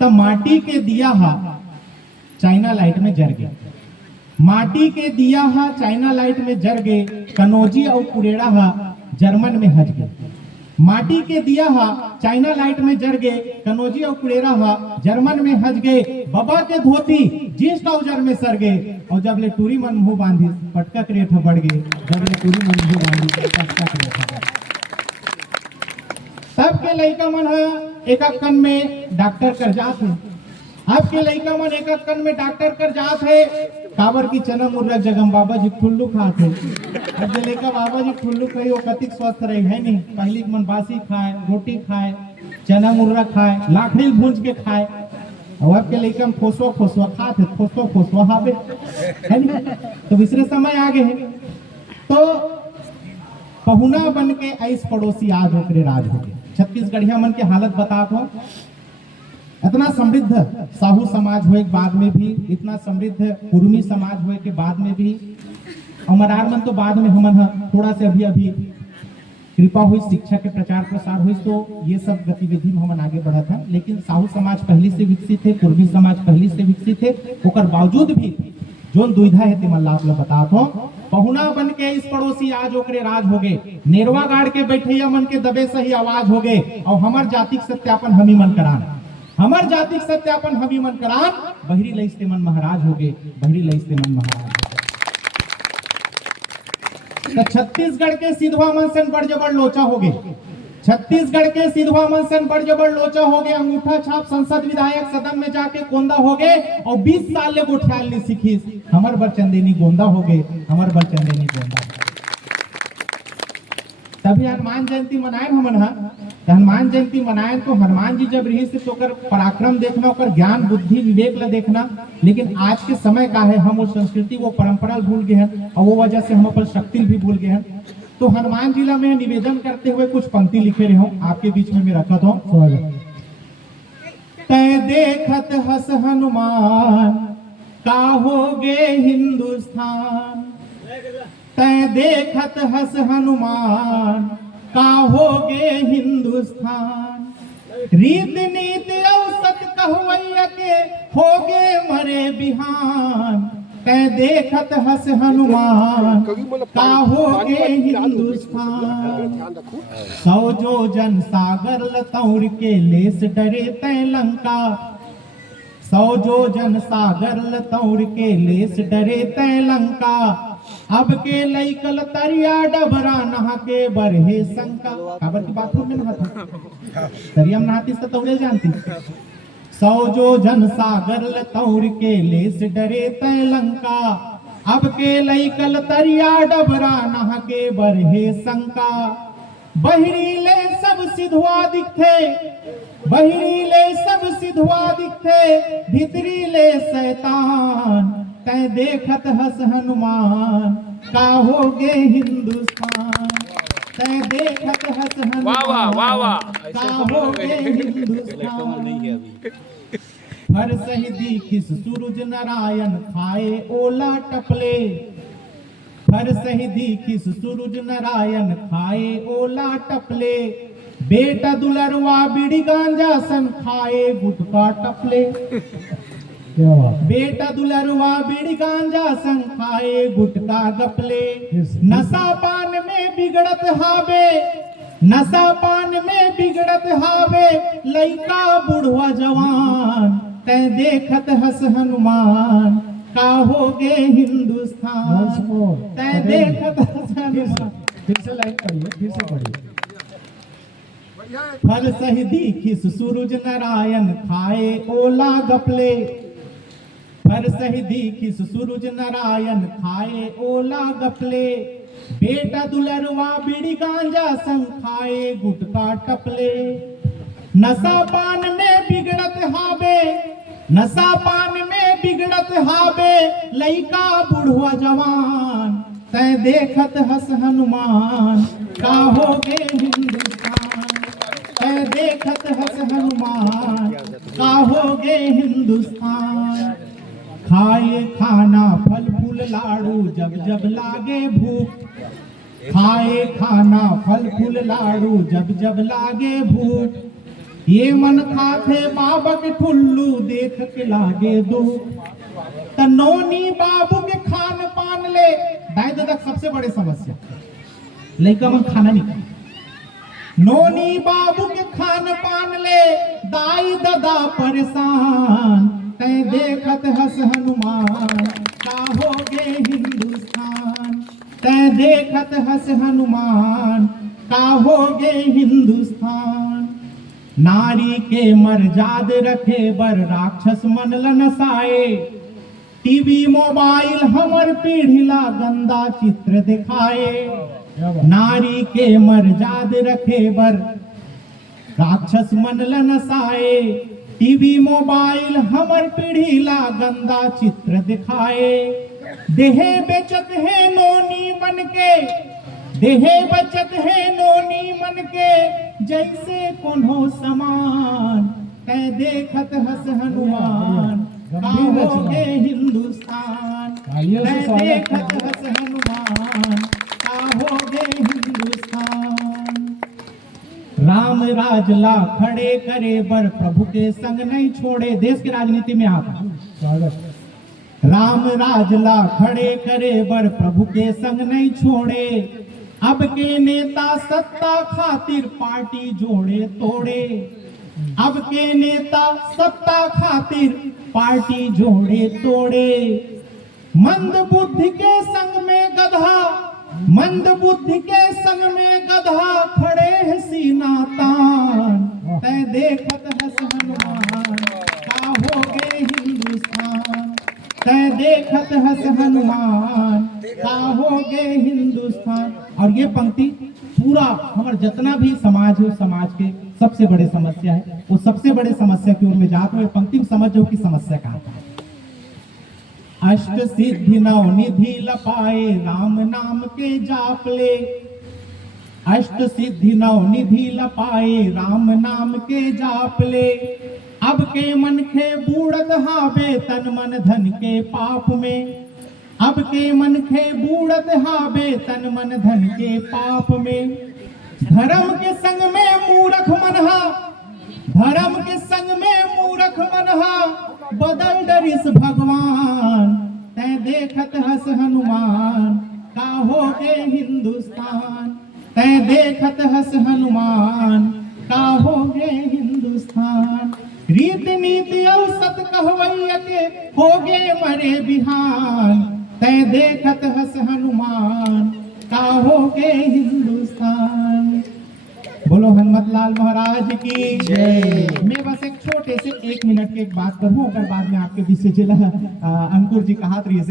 तब माटी के दिया हा चाइना लाइट में जर गए, माटी के दिया हा चाइना लाइट में जर गए, कनौजी और कुरेड़ा हा जर्मन में हज गए। माटी के दिया हा चाइना लाइट में जर गए, कनौजी और कुरेड़ा हा जर्मन में हज गए। बाबा के धोती जींस ट्राउजर में सर गए, और जब ले टूरी मन मुंह बांधी पटका के रेट बढ़ गए, जब ले टूरी मन मुंह बांधी पटका के रेट। सबके लड़का मन है एक कन में डॉक्टर कर जात है, आपके लड़का मन एक कन में डॉक्टर कर जात है, काबर की चना मुर्गा जगम बाबा जी ठुल्लू खाते। अब जो लेकर बाबा जी ठुल्लू खाई वो कतिक स्वस्थ रही है नहीं, पहली मन बासी खाए, रोटी खाए, चना मुर्गा खाए, लाखड़ी भूंज के खाए, और आपके लड़का में खोसवा खोसवा खाते, खोसवा खोसवा हावे है नहीं। तो दूसरे समय आ गए हैं, तो पहुना बन के ऐस पड़ोसी आज होकर राज हो गए। छत्तीसगढ़िया मन के हालत बताता हूँ, इतना समृद्ध साहू समाज हुए के बाद में भी, इतना समृद्ध कुर्मी समाज हुए के बाद में भी, और मरार मन तो बाद में हमन थोड़ा से अभी कृपा हुई, शिक्षा के प्रचार प्रसार हुई, तो ये सब गतिविधि में हमन आगे बढ़ा था। लेकिन साहू समाज पहले से विकसित थे, कुर्मी समाज पहले से विकसित थे, ओकर बावजूद भी जो दुविधा है तिमन लाभ ला बताता हूँ। पहुना बन के इस पड़ोसी आज ओकरे राज हो गए, नेरवा गाड़ के बैठैया मन के दबे सही आवाज हो गए, और हमार जातिक सत्यापन हमी मन करान, हमार जातिक सत्यापन हमी मन करान, बहरी लइस्ते मन महाराज हो गए, बहरी लइस्ते मन महाराज। तो छत्तीसगढ़ के सिधवा मन सन बड़ जबर लोचा हो गए, छत्तीसगढ़ के सिधवा मन सन बड़ जबर लोचा हो गए, अंगूठा छाप संसद विधायक सदन में जाके गोंदा हो गए, और 20 साल ले गोठियाल नहीं सीखी, हमर बरचंदेनी गोंदा हो गए, हमर बरचंदेनी गोंदा। तभी हनुमान जयंती मनाए हमन हनुमान जयंती मनाए, तो हनुमान जी जब रही से तो कर पराक्रम देखना, और ज्ञान बुद्धि विवेक ला देखना। लेकिन आज के समय का है, हम वो संस्कृति वो परंपरा भूल गए हैं, और वो वजह से हम अपन शक्ति भी भूल गए हैं। तो हनुमान जी ला मैं निवेदन करते हुए कुछ पंक्ति लिखे रहे हूँ, आपके बीच में मैं रखत हूँ। तै देखत हस हनुमान का होगे हिंदुस्तान, तै देखत हस हनुमान का होगे हिंदुस्तान, रीत नीति औसत कहवैया के होगे मरे बिहान, तै देखत हस हनुमान का होगे हिंदुस्तान। 100 जोजन सागर लतौर के लेस डरे तै लंका, 100 जोजन सागर लतौर के लेस डरे तै लंका, अब के लइकल तरिया डबरा नहा के बरहे शंका। काबर की बात में नहाता तरिया में नहाती तो तौड़े जानती। 100 जोजन सागर लतौर के लेस डरे तै लंका, अब के लइकल तरिया डबरा नहा के बरहे शंका। बहरी ले सब सिधवा दिखते, बहरी ले सब सिधवा दिखते, भीतरी ले शैतान, तै देखत हस हनुमान का होगे हिंदुस्तान, तै देखत हस हनुमान का होगे हिंदुस्तान। हर सही दीखिस सूरज नारायण खाए ओला टपले, हर सही दीखिस सूरज नारायण खाए ओला टपले, बेटा दुलरवा बीड़ी गांजा सन खाए गुटका टपले, बेटा दुलरवा बीड़ी गांजा सन खाए गुटका गपले। नशा पान में बिगड़त हावे, नशा पान में बिगड़त हावे, लइका बुढ़वा जवान, तै देखत हस हनुमान का होगे हिंदुस्तान, तै देखत हस हनुमान। फिर से लाइन पढ़िए, फिर से पढ़िए। फल सही दीखिस सूरज नारायण खाए ओला गपले, फल सही दीखिस सूरज नारायण खाए ओला गपले, बेटा दुलरवा बीड़ी गांजा संग खाए गुटका टपले। नशा पान में बिगड़त हावे, नशा पान में बिगड़त हावे, लइका बुढ़वा जवान, तै देखत हस हनुमान का होगे हिंदुस्तान, तै देखत हस हनुमान का होगे हिंदुस्तान। खाए खाना फल फूल लाड़ू जब जब लागे भूख, खाए खाना फल फूल लाड़ू जब जब लागे भूख, ये मन खाते माँ बाबा के ठुल्लू देख के लागे दो त नोनी बाबू के खान पान ले दाई दादा सबसे बड़ी समस्या लड़का में खाना नहीं खाए। नोनी बाबू के खान पान ले दाई दादा परेशान तय देखत हस हनुमान का हो गे हिंदुस्तान तय देखत हस हनुमान का हो गे हिंदुस्तान। नारी के मर्याद रखे बर राक्षस मन लनसाए टीवी मोबाइल हमर पीढ़ीला गंदा चित्र दिखाए। नारी के मर्याद रखे बर राक्षस मन लनसाए टीवी मोबाइल हमर पीढ़ीला गंदा चित्र दिखाए। देहे बेचत है नोनी मन के देहे बचत है नोनी मन के जैसे कोनो समान तय देखत हस हनुमान का हो गे हिंदुस्तान तय देखत हस हनुमान का हो गे हिंदुस्तान। राम राजला खड़े करे बर प्रभु के संग नहीं छोड़े देश की राजनीति में आता राम राजला खड़े करे बर प्रभु के संग नहीं छोड़े। अब के नेता सत्ता खातिर पार्टी जोड़े तोड़े अब के नेता सत्ता खातिर पार्टी जोड़े तोड़े। मंद बुद्धि के संग में गधा मंद बुद्धि के संग में गधा खड़े है सीना तान तय देखत हस हनुमान का हो गे हिंदुस्तान तय देखत हस हनुमान का हो गे हिंदुस्तान। और ये पंक्ति पूरा हमारे जितना भी समाज है उस समाज के सबसे बड़े समस्या है वो सबसे बड़े समस्या की ओर में जाते हुए पंक्ति में समझ जाओ कि समस्या कहाँ है। अष्ट सिद्धि नौ निधि लपाए राम नाम के जाप ले अष्ट सिद्धि नौ निधि लपाए राम नाम के जाप ले। अब के मन के बूढ़त हावे तन मन धन के पाप में अब के मन के बूढ़त हावे तन मन धन के पाप में। धर्म के संग में मूर्ख मनहा धर्म के संग में मूर्ख मनहा बदल डरिस भगवान तय देखत हस हनुमान का हो गे हिंदुस्तान तय देखत हस हनुमान का हो गे हिंदुस्तान। रीति नीति और सत कहवैया के हो गे मरे बिहान तय देखत हस हनुमान का हो गे हिंदुस्तान। बोलो हनुमत लाल महाराज की जय। मैं बस एक छोटे से 1 मिनट की एक बात करूं अगर बाद में आपके बीच से जिला अंकुर जी का हाथ रही से